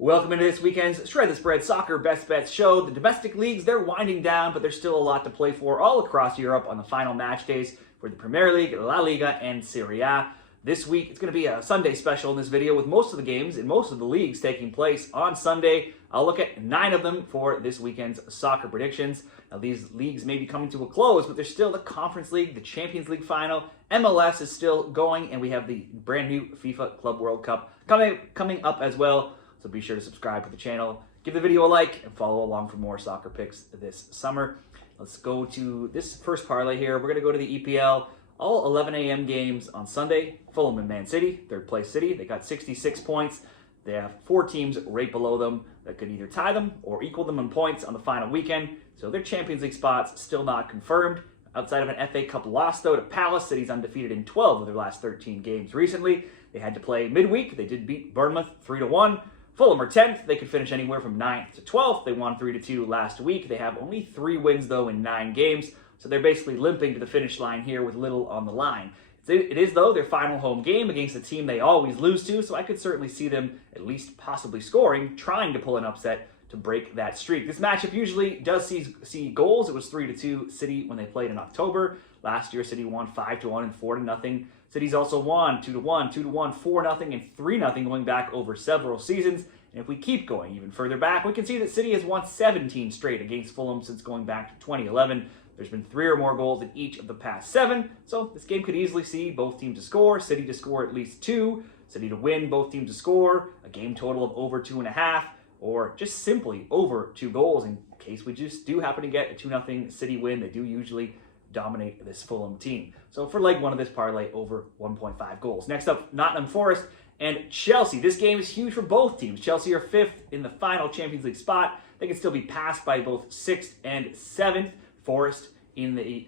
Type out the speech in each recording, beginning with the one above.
Welcome into this weekend's Shred the Spread Soccer Best Bets show. The domestic leagues, they're winding down, but there's still a lot to play for all across Europe on the final match days for the Premier League, La Liga, and Serie A. This week, it's going to be a Sunday special in this video with most of the games in most of the leagues taking place on Sunday. I'll look at 9 of them for this weekend's soccer predictions. Now, these leagues may be coming to a close, but there's still the Conference League, the Champions League final. MLS is still going, and we have the brand new FIFA Club World Cup coming up as well. So be sure to subscribe to the channel, give the video a like, and follow along for more soccer picks this summer. Let's go to this first parlay here. We're going to go to the EPL. All 11 a.m. games on Sunday. Fulham and Man City, third place City. They got 66 points. They have 4 teams right below them that could either tie them or equal them in points on the final weekend. So their Champions League spots still not confirmed. Outside of an FA Cup loss, though, to Palace, City's undefeated in 12 of their last 13 games recently. They had to play midweek. They did beat Bournemouth 3-1. Fulham are 10th. They could finish anywhere from 9th to 12th. They won 3-2 last week. They have only 3 wins, though, in 9 games. So they're basically limping to the finish line here with little on the line. It is, though, their final home game against a team they always lose to, so I could certainly see them at least possibly scoring, trying to pull an upset to break that streak. This matchup usually does see goals. It was 3-2 City when they played in October. Last year, City won 5-1 and 4-0. City's also won 2-1, 2-1, 4-0, and 3-0 going back over several seasons. And if we keep going even further back, we can see that City has won 17 straight against Fulham since going back to 2011. There's been 3 or more goals in each of the past 7, so this game could easily see both teams to score, City to score at least 2, City to win, both teams to score, a game total of over 2.5, or just simply over 2 goals in case we just do happen to get a 2-0 City win. They do usually dominate this Fulham team. So for leg 1 of this parlay, over 1.5 goals. Next up, Nottingham Forest and Chelsea. This game is huge for both teams. Chelsea are 5th in the final Champions League spot. They can still be passed by both 6th and 7th. Forest in the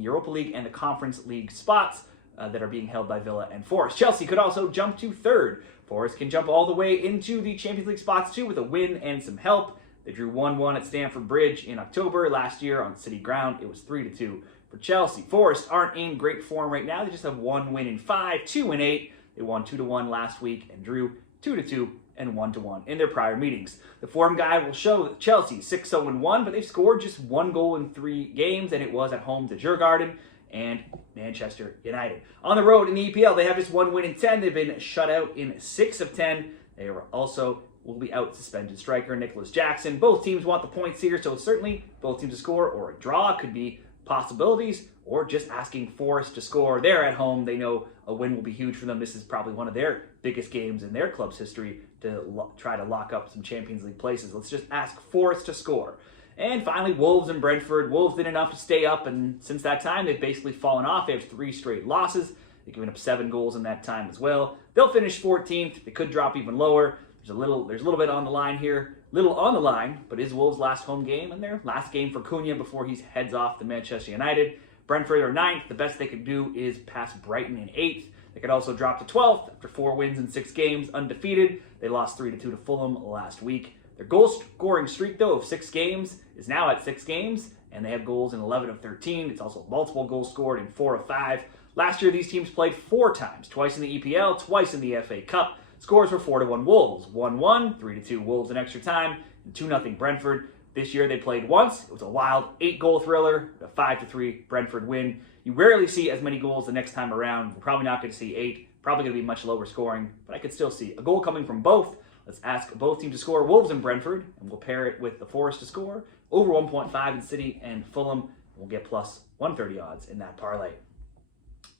Europa League and the Conference League spots that are being held by Villa and Forest. Chelsea could also jump to 3rd. Forest can jump all the way into the Champions League spots too with a win and some help. They drew 1-1 at Stamford Bridge in October. Last year on City ground, it was 3-2 for Chelsea. Forest aren't in great form right now. They just have 1 win in 5, 2 in 8. They won 2-1 last week and drew 2-2 and 1-1 in their prior meetings. The form guide will show that Chelsea 6-0-1, but they've scored just 1 goal in 3 games, and it was at home to Djurgården and Manchester United. On the road in the EPL, they have just 1 win in 10. They've been shut out in 6 of 10. They will be out suspended striker Nicholas Jackson. Both teams want the points here, so it's certainly both teams to score or a draw could be possibilities, or just asking Forest to score. They're at home. They know a win will be huge for them. This is probably one of their biggest games in their club's history to try to lock up some Champions League places. Let's just ask Forest to score. And finally, Wolves and Brentford. Wolves did enough to stay up, and since that time, they've basically fallen off. They have 3 straight losses. They've given up 7 goals in that time as well. They'll finish 14th. They could drop even lower. There's a little bit on the line here. Little on the line, but is Wolves' last home game and their last game for Cunha before he heads off to Manchester United. Brentford are 9th. The best they could do is pass Brighton in 8th. They could also drop to 12th after 4 wins in 6 games, undefeated. They lost 3-2 to Fulham last week. Their goal-scoring streak, though, of 6 games is now at 6 games, and they have goals in 11 of 13. It's also multiple goals scored in 4 of 5. Last year, these teams played 4 times, twice in the EPL, twice in the FA Cup. Scores were 4-1 Wolves, 1-1, 3-2 Wolves in extra time, and 2-0 Brentford. This year they played once. It was a wild 8-goal thriller, a 5-3 Brentford win. You rarely see as many goals the next time around. We're probably not going to see 8. Probably going to be much lower scoring, but I could still see a goal coming from both. Let's ask both teams to score, Wolves and Brentford, and we'll pair it with the Forest to score. Over 1.5 in City and Fulham. We'll get plus 130 odds in that parlay.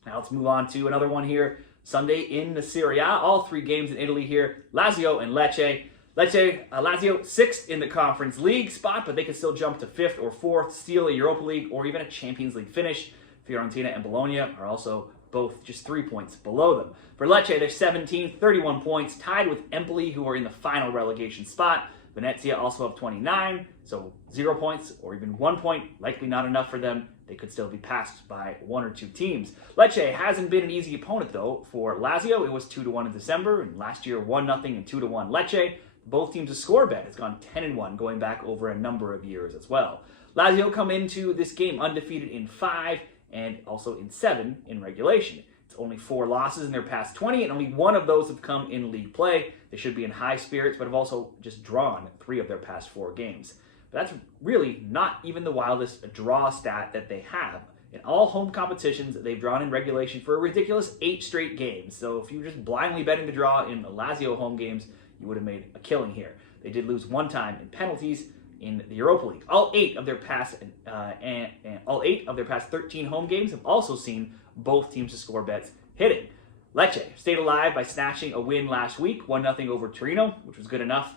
Now let's move on to another one here. Sunday in the Serie A, all 3 games in Italy here. Lazio and Lecce. Lazio 6th in the Conference League spot, but they can still jump to 5th or 4th, steal a Europa League or even a Champions League finish. Fiorentina and Bologna are also both just 3 points below them. For Lecce, they're 17th, 31 points, tied with Empoli, who are in the final relegation spot. Venezia also have 29, so 0 points or even 1 point, likely not enough for them. They could still be passed by 1 or 2 teams. Lecce hasn't been an easy opponent, though. For Lazio, it was 2-1 in December, and last year 1-0 and 2-1 Lecce. Both teams' score bet has gone 10-1, going back over a number of years as well. Lazio come into this game undefeated in 5 and also in 7 in regulation. It's only 4 losses in their past 20, and only 1 of those have come in league play. They should be in high spirits, but have also just drawn 3 of their past 4 games. But that's really not even the wildest draw stat that they have. In all home competitions, they've drawn in regulation for a ridiculous 8 straight games. So if you were just blindly betting the draw in the Lazio home games, you would have made a killing here. They did lose 1 time in penalties in the Europa League. All 8 of their past 13 home games have also seen both teams to score bets hitting. Lecce stayed alive by snatching a win last week, 1-0 over Torino, which was good enough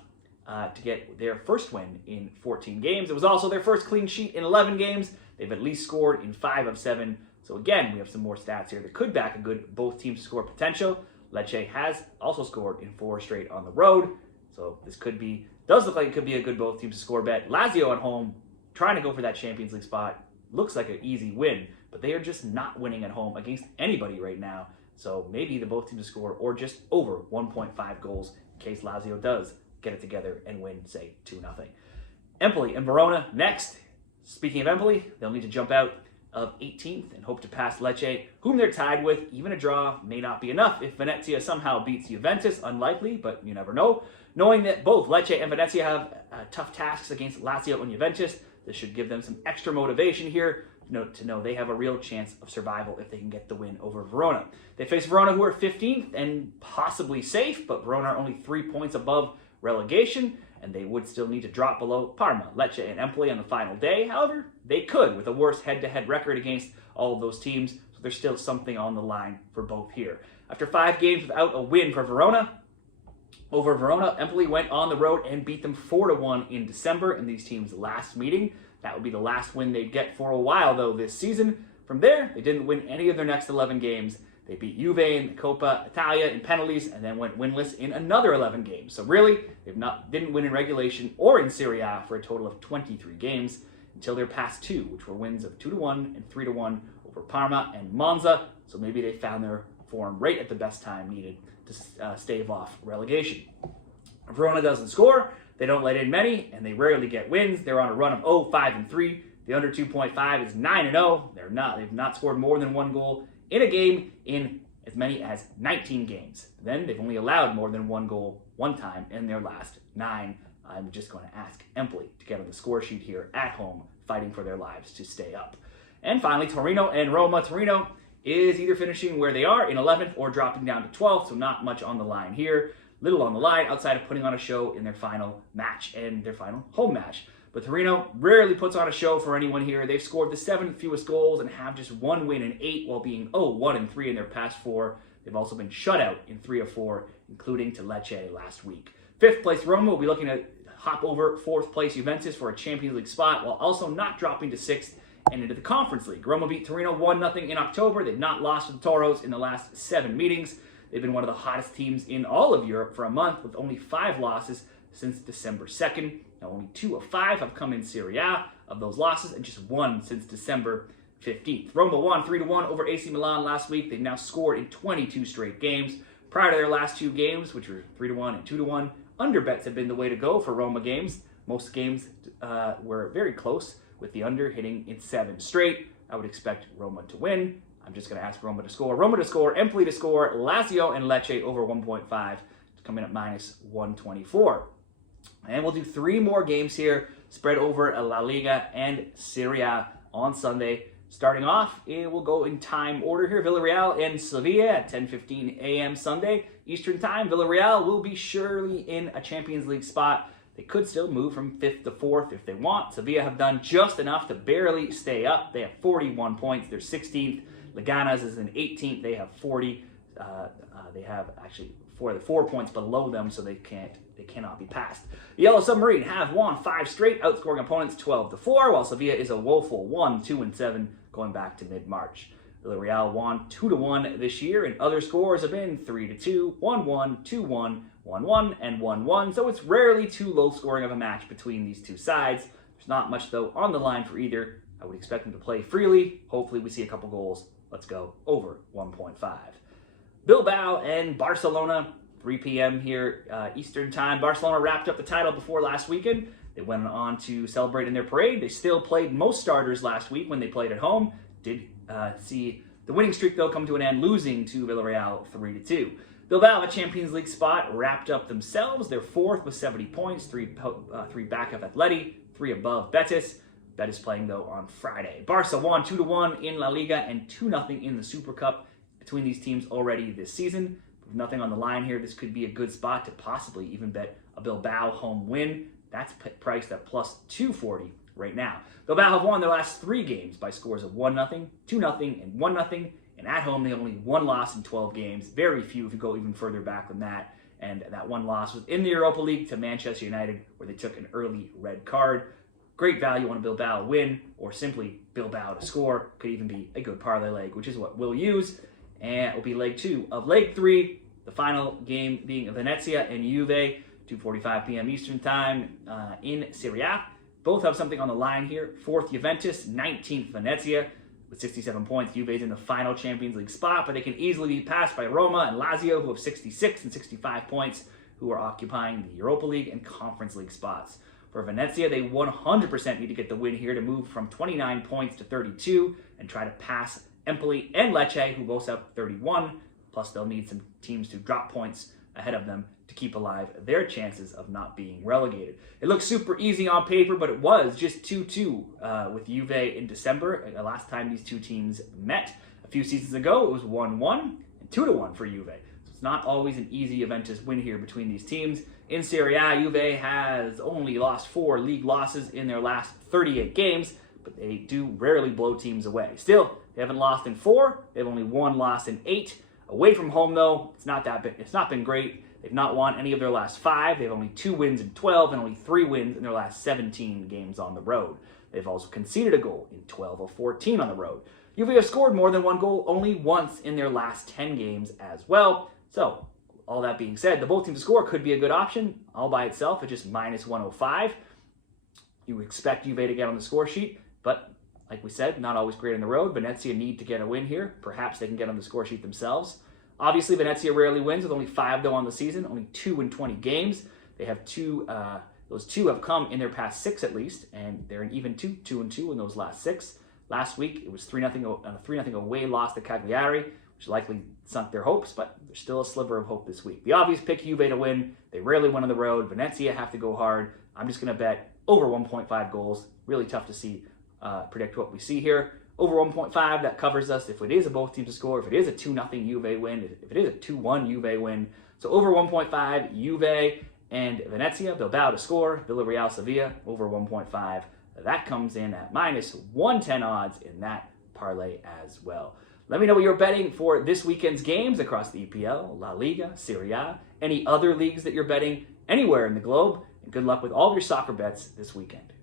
to get their first win in 14 games. It was also their first clean sheet in 11 games. They've at least scored in 5 of 7. So again, we have some more stats here that could back a good both teams to score potential. Lecce has also scored in 4 straight on the road. So this does look like it could be a good both teams to score bet. Lazio at home, trying to go for that Champions League spot. Looks like an easy win, but they are just not winning at home against anybody right now. So maybe the both teams to score or just over 1.5 goals in case Lazio does get it together and win, say, 2-0. Empoli and Verona next. Speaking of Empoli, they'll need to jump out of 18th and hope to pass Lecce, whom they're tied with. Even a draw may not be enough if Venezia somehow beats Juventus. Unlikely, but you never know. Knowing that both Lecce and Venezia have tough tasks against Lazio and Juventus, this should give them some extra motivation here to know they have a real chance of survival if they can get the win over Verona. They face Verona, who are 15th and possibly safe, but Verona are only 3 points above relegation, and they would still need to drop below Parma, Lecce, and Empoli on the final day. However, they could with a worse head-to-head record against all of those teams, so there's still something on the line for both here. After 5 games without a win for over Verona, Empoli went on the road and beat them 4-1 in December in these teams' last meeting. That would be the last win they'd get for a while, though, this season. From there, they didn't win any of their next 11 games. They beat Juve in the Coppa Italia in penalties and then went winless in another 11 games. So really, didn't win in regulation or in Serie A for a total of 23 games until their past 2, which were wins of 2-1 and 3-1 over Parma and Monza. So maybe they found their form right at the best time needed to stave off relegation. Verona doesn't score, they don't let in many, and they rarely get wins. They're on a run of 5-3. The under 2.5 is 9-0. They've not scored more than 1 goal in a game in as many as 19 games. Then they've only allowed more than 1 goal 1 time in their last 9. I'm just going to ask Empoli to get on the score sheet here at home, fighting for their lives to stay up. And finally, Torino and Roma. Torino is either finishing where they are in 11th or dropping down to 12th, so not much on the line here. Little on the line outside of putting on a show in their final match and their final home match. But Torino rarely puts on a show for anyone here. They've scored the 7th fewest goals and have just 1 win in 8 while being 1-3 in their past 4. They've also been shut out in 3 of 4, including to Lecce last week. 5th place Roma will be looking to hop over 4th place Juventus for a Champions League spot while also not dropping to 6th and into the Conference League. Roma beat Torino 1-0 in October. They've not lost to the Toros in the last 7 meetings. They've been one of the hottest teams in all of Europe for a month with only 5 losses since December 2nd. Now only 2 of 5 have come in Serie A of those losses and just 1 since December 15th. Roma won 3-1 over AC Milan last week. They've now scored in 22 straight games. Prior to their last 2 games, which were 3-1 and 2-1, underbets have been the way to go for Roma games. Most games were very close, with the under hitting in 7 straight. I would expect Roma to win. I'm just going to ask Roma to score. Roma to score, Empoli to score, Lazio and Lecce over 1.5 to come in at -124. And we'll do 3 more games here, spread over La Liga and Serie A on Sunday. Starting off, we'll go in time order here. Villarreal and Sevilla at 10:15 a.m. Sunday Eastern Time. Villarreal will be surely in a Champions League spot. They could still move from 5th to 4th if they want. Sevilla have done just enough to barely stay up. They have 41 points. They're 16th. Leganes is in 18th. They have 40. They have actually 4 points below them, so they cannot be passed. The Yellow Submarine have won 5 straight, outscoring opponents 12-4, while Sevilla is a woeful 1-2-7 going back to mid-March. Villarreal won 2-1 this year, and other scores have been 3-2, 1-1, 2-1, 1-1, and 1-1, so it's rarely too low scoring of a match between these 2 sides. There's not much, though, on the line for either. I would expect them to play freely. Hopefully we see a couple goals. Let's go over 1.5. Bilbao and Barcelona, 3 p.m. here Eastern Time. Barcelona wrapped up the title before last weekend. They went on to celebrate in their parade. They still played most starters last week when they played at home. Did see The winning streak, though, come to an end, losing to Villarreal 3-2. Bilbao have a Champions League spot wrapped up themselves. They're fourth with 70 points, three back of Atleti, 3 above Betis. Betis playing, though, on Friday. Barca won 2-1 in La Liga and 2-0 in the Super Cup between these teams already this season. With nothing on the line here, this could be a good spot to possibly even bet a Bilbao home win. That's priced at plus 240 right now. Bilbao have won their last 3 games by scores of 1-0, 2-0, and 1-0. And at home, they only 1 loss in 12 games. Very few if you go even further back than that. And that 1 loss was in the Europa League to Manchester United, where they took an early red card. Great value on a Bilbao win, or simply Bilbao to score. Could even be a good parlay leg, which is what we'll use. And it will be leg 2 of leg 3. The final game being Venezia and Juve, 2:45 p.m. Eastern Time in Serie A. Both have something on the line here. 4th Juventus, 19th Venezia. With 67 points, Juve's in the final Champions League spot, but they can easily be passed by Roma and Lazio, who have 66 and 65 points, who are occupying the Europa League and Conference League spots. For Venezia, they 100% need to get the win here to move from 29 points to 32 and try to pass Empoli and Lecce, who both have 31. Plus, they'll need some teams to drop points ahead of them to keep alive their chances of not being relegated. It looks super easy on paper, but it was just 2-2 with Juve in December. The last time these two teams met a few seasons ago, it was 1-1 and 2-1 for Juve. So it's not always an easy Juventus win here between these teams. In Serie A, Juve has only lost 4 league losses in their last 38 games, but they do rarely blow teams away. Still, they haven't lost in 4. They have only 1 loss in 8. Away from home, though, it's not been great. They've not won any of their last 5. They have only 2 wins in 12 and only 3 wins in their last 17 games on the road. They've also conceded a goal in 12 of 14 on the road. Juve have scored more than 1 goal only once in their last 10 games as well. So, all that being said, the both teams to score could be a good option all by itself at just minus 105. You expect Juve to get on the score sheet, but like we said, not always great on the road. Venezia need to get a win here. Perhaps they can get on the score sheet themselves. Obviously, Venezia rarely wins, with only 5 though on the season, only 2 in 20 games. They have 2, those 2 have come in their past 6 at least, and they're an even 2-2 in those last 6. Last week, it was 3-0 away loss to Cagliari, which likely sunk their hopes, but there's still a sliver of hope this week. The obvious pick, Juve to win. They rarely win on the road. Venezia have to go hard. I'm just going to bet over 1.5 goals. Really tough to predict what we see here. Over 1.5, that covers us if it is a both teams to score, if it is a 2-0 Juve win, if it is a 2-1 Juve win. So over 1.5, Juve and Venezia, Bilbao to score, Villarreal, Sevilla, over 1.5. That comes in at minus 110 odds in that parlay as well. Let me know what you're betting for this weekend's games across the EPL, La Liga, Serie A, any other leagues that you're betting anywhere in the globe. And good luck with all of your soccer bets this weekend.